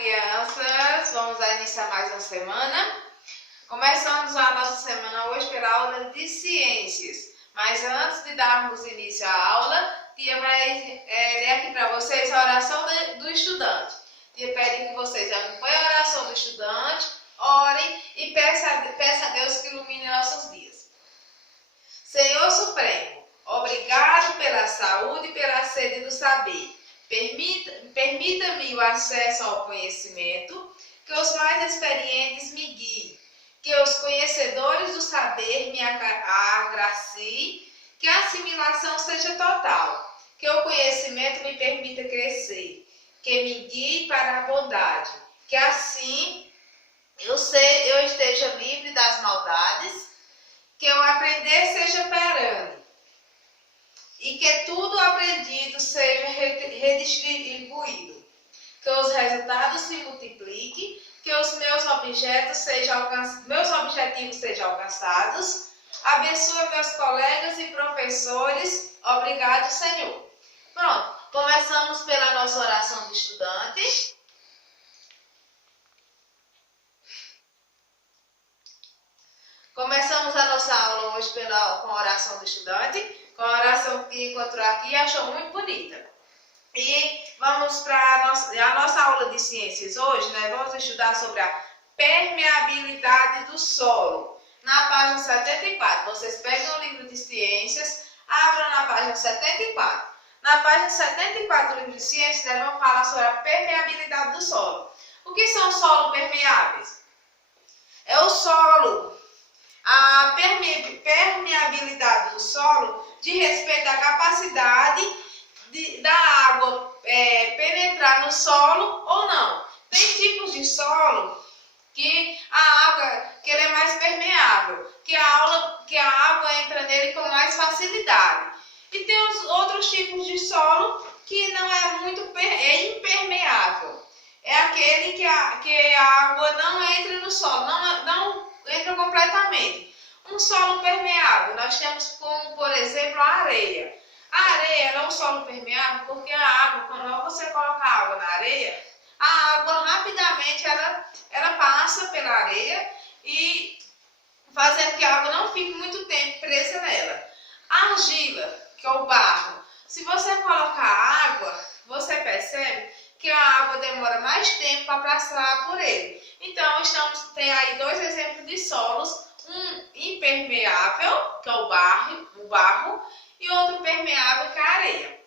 crianças! Vamos iniciar mais uma semana. Começamos a nossa semana hoje pela aula de ciências. Mas antes de darmos início à aula, Tia vai ler aqui para vocês a oração do estudante. Tia pede que vocês acompanhem a oração do estudante, orem e peça a Deus que ilumine nossos dias. Senhor Supremo, obrigado pela saúde e pela sede do saber. Permita-me o acesso ao conhecimento, que os mais experientes me guiem, que os conhecedores do saber me agraciem, que a assimilação seja total, que o conhecimento me permita crescer, que me guie para a bondade, que assim eu esteja livre das maldades, que o aprender seja perene, e que tudo aprendido seja redistribuído, que os resultados se multipliquem, que os meus objetivos sejam alcançados. Abençoa meus colegas e professores. Obrigado, Senhor. Pronto, começamos pela nossa oração do estudante. Começamos a nossa aula hoje com a oração do estudante, com a oração que encontrou aqui e achou muito bonita. E vamos para a nossa aula de ciências hoje, né? Vamos estudar sobre a permeabilidade do solo. Na página 74, vocês pegam o livro de ciências, abram na página 74. Na página 74 do livro de ciências, nós vamos falar sobre a permeabilidade do solo. O que são solos permeáveis? É o solo. A permeabilidade do solo diz respeito à capacidade da água penetrar no solo ou não. Tem tipos de solo que a água ele é mais permeável, que a água entra nele com mais facilidade. E tem os outros tipos de solo que não é impermeável. É aquele que a água não entra no solo, não entra completamente. Um solo permeável, nós temos como, por exemplo, a areia. A areia é um solo permeável porque a água, quando você coloca a água na areia, a água rapidamente ela passa pela areia e fazendo que a água não fique muito tempo presa nela. A argila, que é o barro, se você colocar água, você percebe que a água demora mais tempo para passar por ele. Então, tem aí dois exemplos de solos, um impermeável, que é o barro, e outro permeável, que é a areia.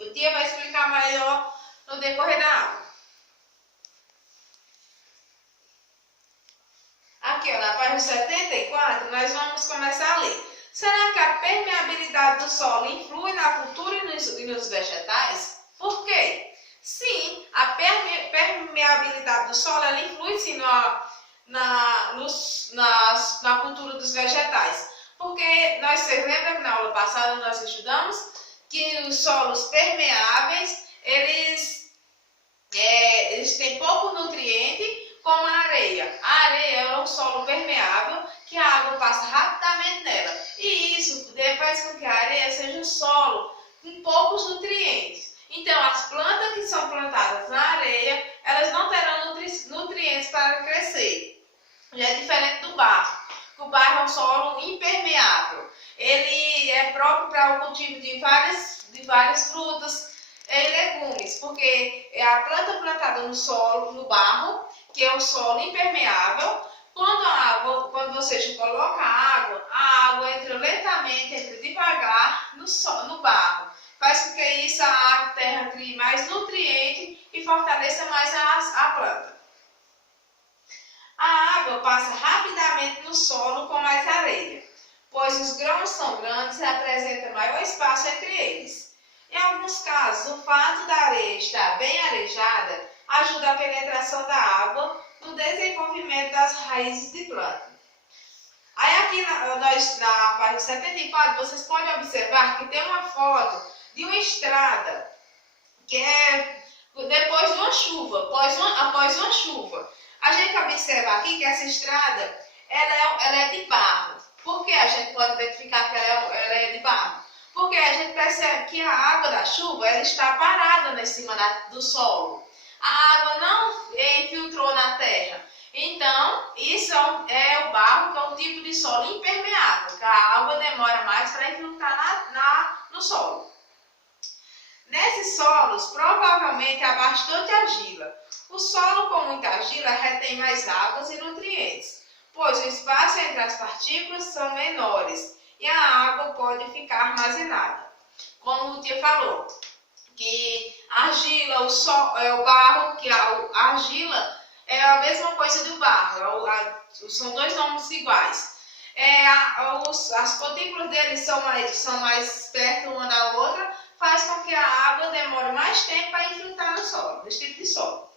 O Tia vai explicar melhor no decorrer da aula. Aqui, na página 74, nós vamos começar a ler. Será que a permeabilidade do solo influi na cultura e nos vegetais? Por quê? Sim, a permeabilidade do solo ela influi sim na cultura dos vegetais. Porque vocês lembram que na aula passada nós estudamos que os solos permeáveis eles têm pouco nutriente, como a areia. A areia é um solo permeável que a água passa rapidamente nela. E isso faz com que a areia seja um solo com poucos nutrientes. Então, as plantas que são plantadas na areia, elas não terão nutrientes para crescer. Já é diferente do barro. O barro é um solo impermeável. Ele é próprio para o cultivo de várias frutas e legumes, porque é a planta plantada no barro, que é um solo impermeável. Quando você coloca a água entra lentamente, entra devagar no barro. Faz com que isso a terra crie mais nutriente e fortaleça mais a planta. A água passa rapidamente no solo com mais areia, pois os grãos são grandes e apresentam maior espaço entre eles. Em alguns casos, o fato da areia estar bem arejada ajuda a penetração da água no desenvolvimento das raízes de planta. Aí aqui na página 74, vocês podem observar que tem uma foto de uma estrada, que é depois de uma chuva, após uma chuva. A gente observa aqui que essa estrada ela é de barro. Por que a gente pode identificar que ela é de barro? Porque a gente percebe que a água da chuva ela está parada em cima do solo. A água Então, isso é o barro, que é um tipo de solo impermeável, que a água demora mais para infiltrar no solo. Nesses solos, provavelmente há bastante argila. O solo com muita argila retém mais águas e nutrientes, pois o espaço entre as partículas são menores e a água pode ficar armazenada. Como o tia falou, que a argila, o barro, que a argila é a mesma coisa do barro, são dois nomes iguais. As partículas deles são mais perto uma da outra, faz com que a água demore mais tempo para infiltrar no solo, nesse tipo de solo.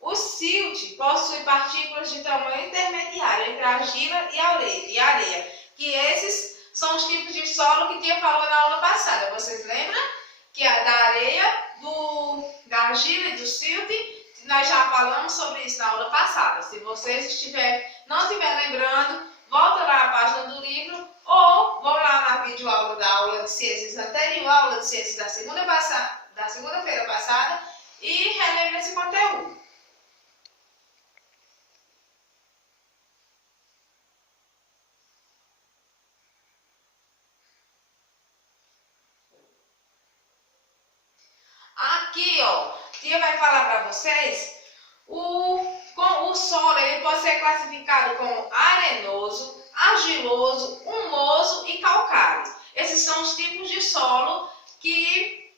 O silt possui partículas de tamanho intermediário entre a argila e a areia, que esses são os tipos de solo que tia falou na aula passada. Vocês lembram? Que é da areia, da argila e do silt, nós já falamos sobre isso na aula passada. Se vocês não estiverem lembrando, volta lá à página do livro ou vão lá na videoaula da aula de ciências anterior, aula de ciências da segunda-feira passada, e relembra esse conteúdo. Aqui, ó, tia vai falar para vocês, o solo ele pode ser classificado como arenoso, argiloso, humoso e calcário. Esses são os tipos de solo que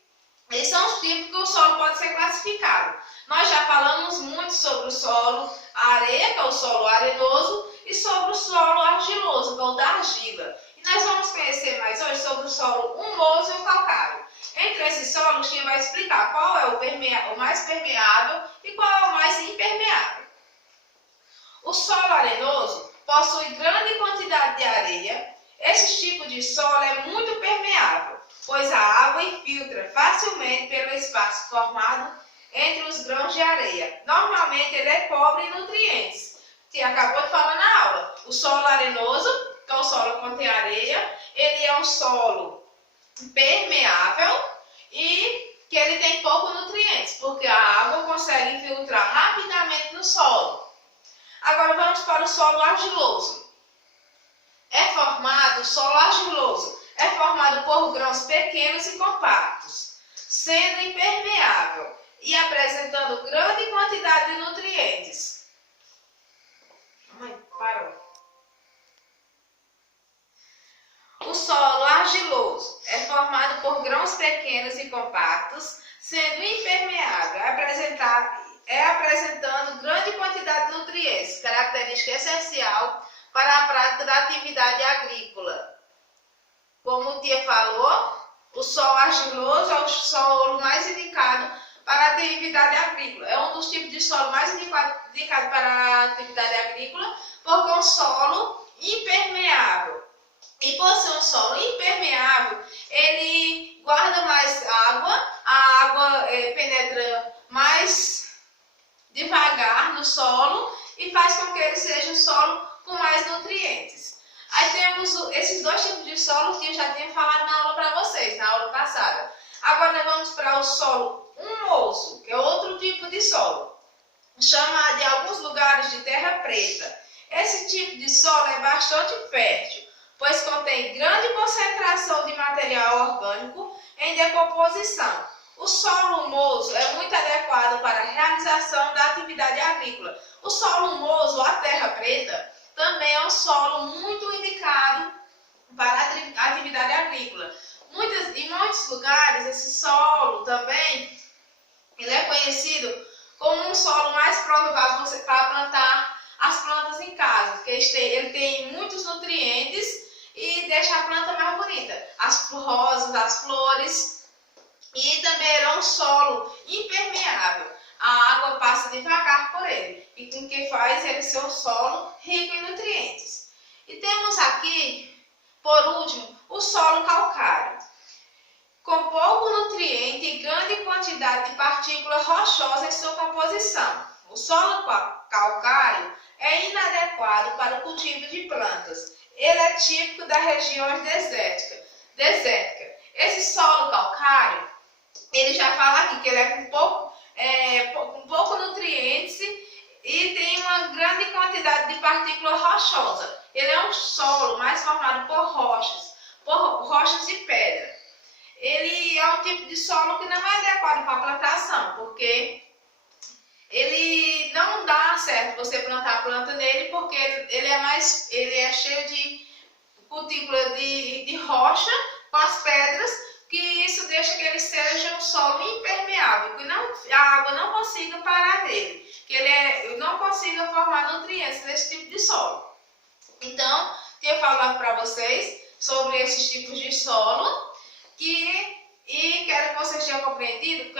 o solo pode ser classificado. Nós já falamos muito sobre o solo areia, que é o solo arenoso, e sobre o solo argiloso, que é o da argila. E nós vamos conhecer mais hoje sobre o solo humoso e o calcário. Entre esses solos, tia vai explicar qual é o mais permeável e qual é o mais impermeável. O solo arenoso possui grande quantidade de areia. Esse tipo de solo é muito permeável, pois a água infiltra facilmente pelo espaço formado entre os grãos de areia. Normalmente ele é pobre em nutrientes. Tia acabou de falar na aula. O solo arenoso, que é o solo que contém areia, ele é um solo permeável e que ele tem pouco nutrientes, porque a água consegue infiltrar rapidamente no solo. Agora vamos para o solo argiloso. O solo argiloso é formado por grãos pequenos e compactos, sendo impermeável e apresentando grande quantidade de nutrientes. Mãe, parou. O solo argiloso é formado por grãos pequenos e compactos, sendo impermeável, apresentando grande quantidade de nutrientes, característica essencial para a prática da atividade agrícola. Como o tia falou, o solo argiloso é o solo mais indicado para a atividade agrícola. É um dos tipos de solo mais indicado para a atividade agrícola, porque é um solo impermeável. E por ser um solo impermeável, ele guarda mais água, a água penetra mais devagar no solo e faz com que ele seja um solo com mais nutrientes. Aí temos esses dois tipos de solo que eu já tinha falado na aula para vocês, na aula passada. Agora nós vamos para o solo humoso, que é outro tipo de solo, chamado em alguns lugares de terra preta. Esse tipo de solo é bastante fértil, pois contém grande concentração de material orgânico em decomposição. O solo humoso é muito adequado para a realização da atividade agrícola. O solo humoso, a terra preta, também é um solo muito indicado para a atividade agrícola. Em muitos lugares, esse solo também ele é conhecido como um solo mais provável para plantar as plantas em casa, porque ele tem muitos nutrientes e deixa a planta mais bonita. As rosas, as flores, e também é um solo impermeável. A água passa devagar por ele, e com que faz ele ser um solo rico em nutrientes. E temos aqui, por último, o solo calcário, com pouco nutriente e grande quantidade de partículas rochosas em sua composição. O solo calcário é inadequado para o cultivo de plantas. Ele é típico das regiões desérticas. Esse solo calcário, ele já fala aqui que ele é com pouco nutrientes e tem partícula rochosa. Ele é um solo mais formado por rochas e pedra. Ele é um tipo de solo que não é adequado para plantação, porque ele não dá certo você plantar a planta nele, porque ele é cheio de cutícula de rocha com as pedras, que isso deixa que ele seja um solo impermeável, que a água não consiga parar nele, que ele não consiga formar nutrientes nesse tipo de solo. Então, tinha falado para vocês sobre esses tipos de solo e quero que vocês tenham compreendido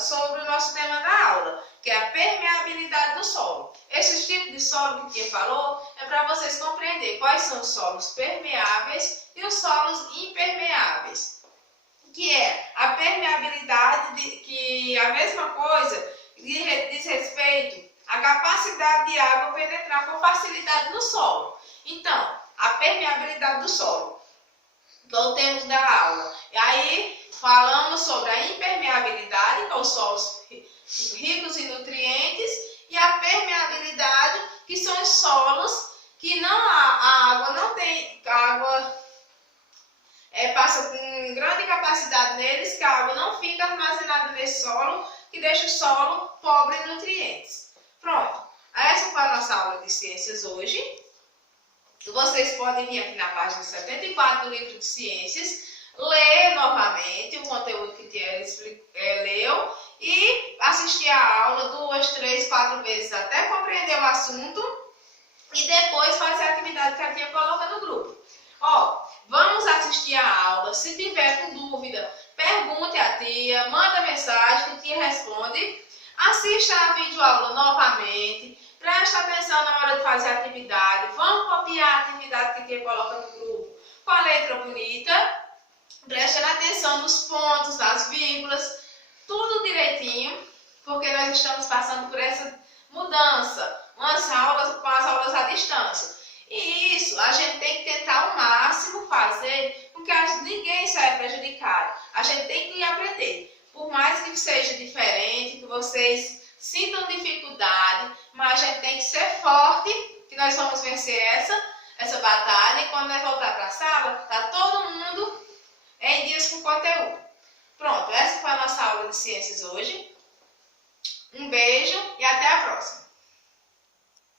sobre o nosso tema da aula, que é a permeabilidade do solo. Esse tipo de solo que a Tia falou é para vocês compreenderem quais são os solos permeáveis e os solos impermeáveis. Que é a permeabilidade, que a mesma coisa diz respeito à capacidade de água penetrar com facilidade no solo. Então, a permeabilidade do solo, que é o tema da aula. E aí, falamos sobre a impermeabilidade, que é os solos ricos em nutrientes, e a permeabilidade, que são os solos que a água não tem, a água passa com grande capacidade neles, que a água não fica armazenada nesse solo, que deixa o solo pobre em nutrientes. Pronto, essa foi a nossa aula de ciências hoje. Vocês podem vir aqui na página 74 do livro de ciências, ler novamente o conteúdo que Tia leu e assistir a aula 2, 3, 4 vezes até compreender o assunto e depois fazer a atividade que a Tia coloca no grupo. Vamos assistir a aula. Se tiver com dúvida, pergunte à Tia, manda mensagem que a Tia responde. Assista a videoaula novamente. Preste atenção na hora de fazer a atividade. Vamos copiar a atividade que a Tia coloca no grupo com a letra bonita. Preste atenção nos pontos, nas vírgulas, tudo direitinho, porque nós estamos passando por essa mudança, com as aulas à distância. E isso, a gente tem que tentar ao máximo fazer com que ninguém saia prejudicado. A gente tem que aprender. Por mais que seja diferente, que vocês sintam dificuldade, mas a gente tem que ser forte, que nós vamos vencer essa batalha. E quando nós voltar para a sala, está todo mundo em dias com conteúdo. Pronto, essa foi a nossa aula de ciências hoje. Um beijo e até a próxima.